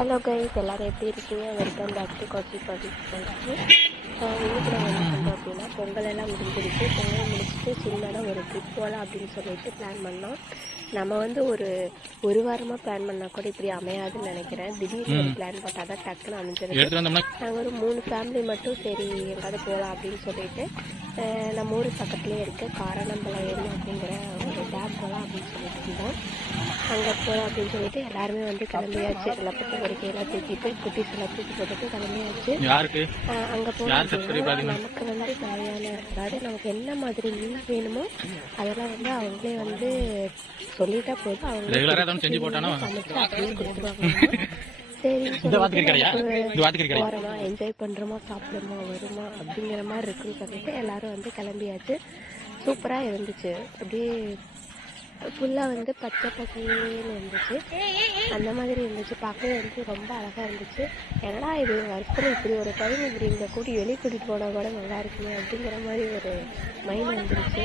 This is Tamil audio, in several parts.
ஹலோ கைஸ், எல்லோரும் எப்படி இருக்கீங்க? வெல்கம் பேக் டு காஃபி பாடி பண்ணுறாங்க. இன்னைக்கு நம்ம என்ன பண்ணுறோம் அப்படின்னா, பொங்கலெல்லாம் முடிஞ்சிருச்சு. பொங்கல் முடிச்சுட்டு சின்னதாக ஒரு ட்ரிப் போகலாம் அப்படின்னு சொல்லிட்டு பிளான் பண்ணோம். நம்ம வந்து ஒரு வாரமாக பிளான் பண்ணால் கூட இப்படி அமையாதுன்னு நினைக்கிறேன். திடீர்னு ஒரு பிளான் போட்டால் தான் டக்குன்னு அமைஞ்சிருக்கு. நாங்கள் ஒரு 3 ஃபேமிலி மட்டும் சரி எங்காவது போகலாம் அப்படின்னு சொல்லிட்டு நம்ம ஊர் பக்கத்துலேயே இருக்க காரணம்பளையம் அப்படிங்கிற ஒரு டேம் போகலாம் அப்படின்னு சொல்லிட்டு இருந்தோம். அங்கே போகலாம் அப்படின்னு சொல்லிட்டு எல்லாருமே வந்து கிளம்பியாச்சு. எல்லாத்துக்கும் ஒரு கையெல்லாம் தூக்கிட்டு குட்டிஸ் எல்லாம் தூக்கி போட்டுட்டு கிளம்பியாச்சு. அங்கே போனால் நமக்கு வந்து தேவையான, அதாவது நமக்கு என்ன மாதிரி மீன் வேணுமோ அதெல்லாம் வந்து அவங்களே வந்து சொல்லிட்டா போதும், அவங்க சமைச்சு அப்படியே கொடுத்துருவாங்க. சரி போறோமா, என்ஜாய் பண்றோமா, சாப்பிடுமா, வருமா அப்படிங்கிற மாதிரி இருக்குன்னு சொல்லிட்டு எல்லாரும் வந்து கிளம்பியாச்சு. சூப்பரா இருந்துச்சு. அப்படியே ஃபுல்லாக வந்து பச்சை பசேன்னு இருந்துச்சு. அந்த மாதிரி இருந்துச்சு. பார்க்கவே வந்து ரொம்ப அழகாக இருந்துச்சு. ஏன்னா இது வருஷத்தில் இப்படி ஒரு டைம் இப்படி இந்த கூட்டி வெளியே கூட்டிகிட்டு போனால் கூட நல்லா இருக்குமே அப்படிங்கிற மாதிரி ஒரு மைண்ட் வந்துருச்சு.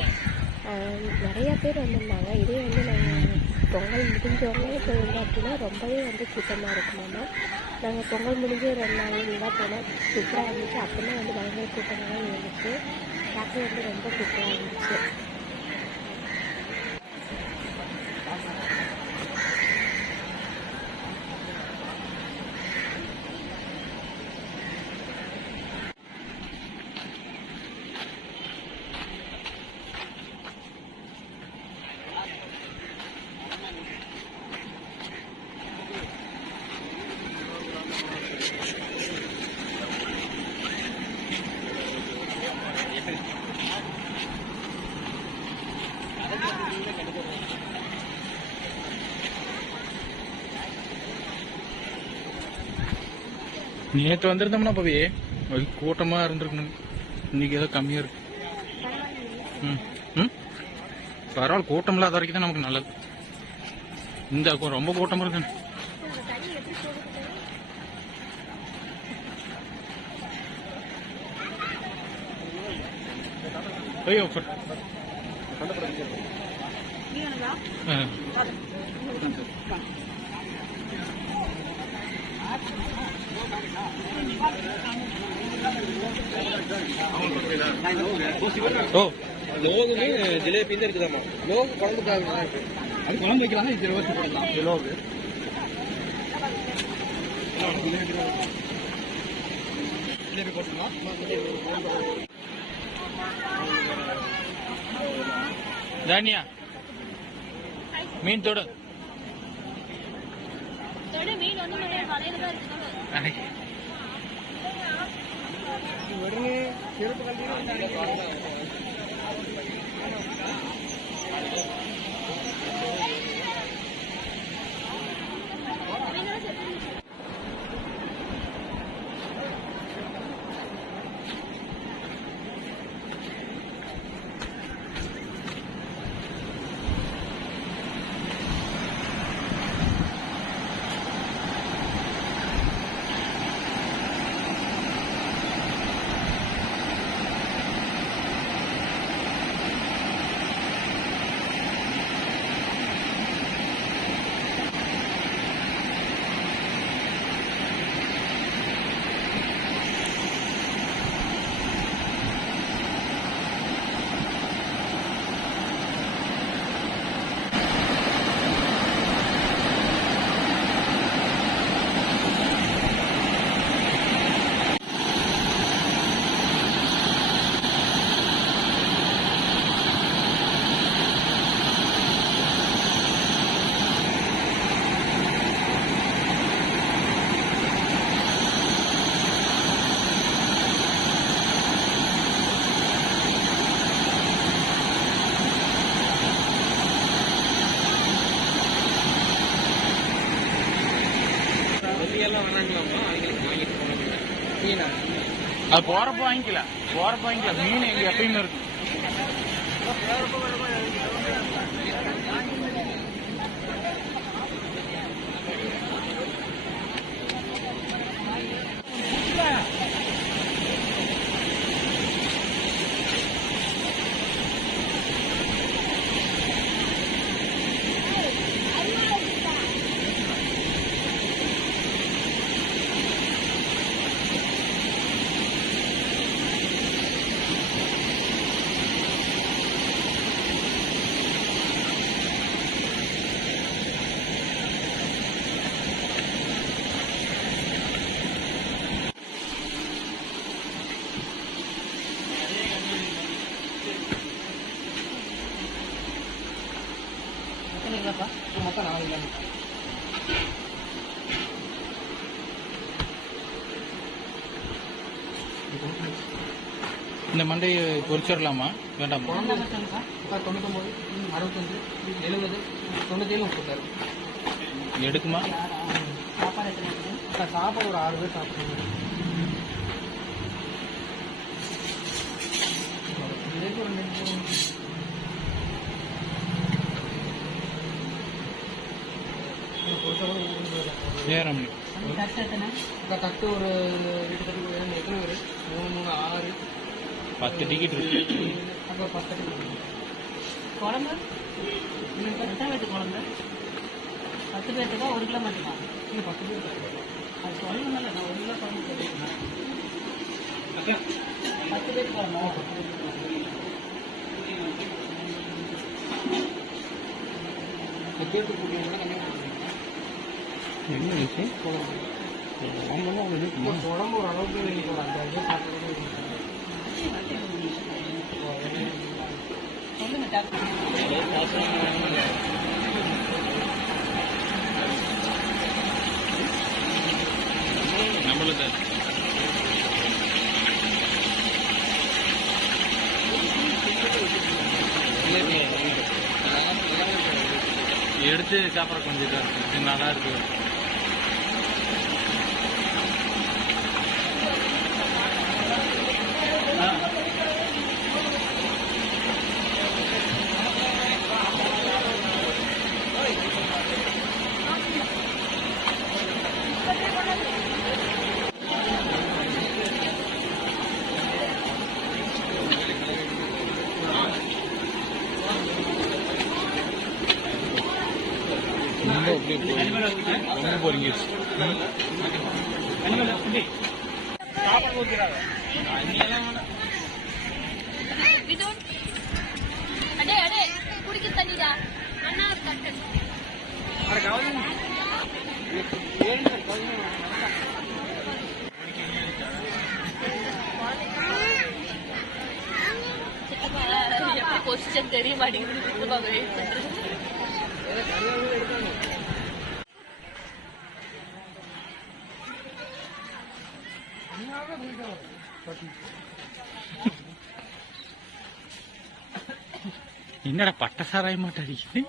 நிறையா பேர் வந்திருந்தாங்க. இதே வந்து நாங்கள் பொங்கல் முடிஞ்சவங்களே போயிருந்தோம் அப்படின்னா ரொம்பவே வந்து கூட்டமாக இருக்குமாம்மா. நாங்கள் பொங்கல் முடிஞ்சு 2 நாள் தான் போனோம். சூப்பராக இருந்துச்சு. அப்போமே வந்து பயங்கர கூட்டமாக இருந்துச்சு. பார்க்கவே வந்து ரொம்ப சூப்பராக இருந்துச்சு. நேற்று வந்திருந்தோம்னா போய் கூட்டமா இருந்திருக்கணும். இன்னைக்கு ஏதோ கம்மியா இருக்கு. பரவாயில்ல, கூட்டம் இல்லாத வரைக்கும் தான் நமக்கு நல்லது. இந்த ரொம்ப கூட்டமா இருக்கு. ஐயோ ஜிலேபி இருக்குதாமா? லோகு குழம்புக்காக அது குழம்பு வைக்கலாம். லோகு ஜிலேபி போட்டுமா? தானியா மீன் தொடு. மீன் வந்து வலையில தான் இருக்கு. உடனே சிறப்பு கல்வி அது போறப்ப வாங்கிக்கல. மீன் எங்க எப்பயுமே இருக்கும். இந்த மண்டையை பொரிச்சிடலாமா வேண்டாமா? 99, 65, 70, 97 கொடுத்தாரு. எடுக்குமா? சாப்பாடு ஒரு 6 பேர் சாப்பிடுவாங்க. ஏறம் தட்டு ஒரு 2 தட்டு எத்தனை பேர்? 3, 6, 10 டிக்கெட் இருக்கு. அப்புறம் 10 தட்டு குழம்பு எத்தனை பேருக்கு குழம்பு? 10 பேர்த்துக்கா 1 கிலோ மட்டுமா? இல்லை 10 பேர் அது சொல்லணும்ல, நான் 1 கிலோ குழம்பு சொல்லியிருக்கேன். 10 பேருக்கு குழம்பா? 10 பேருக்கு கூட்டிங்கன்னா கம்மியாக என்ன விஷயம்? குழம்பு ஒரு அளவுக்கு ஒரு 5 பேர் சாப்பிட்றது சொல்லுங்க டாக்டர். நம்மளுக்கு எடுத்து சாப்பிட்ற கொஞ்சம் இதாக இருக்கு, நல்லா இருக்கு. ரொம்ப பொறுங்கிடுச்சு. அடே அடே குடிக்க தண்ணிடா அண்ணா தட்டு எப்படி பொசிஷன் தெரிய மாட்டேங்குது. வெயிட் பண்றது என்னடா பட்ட சாராய மாட்ட அடிக்குது?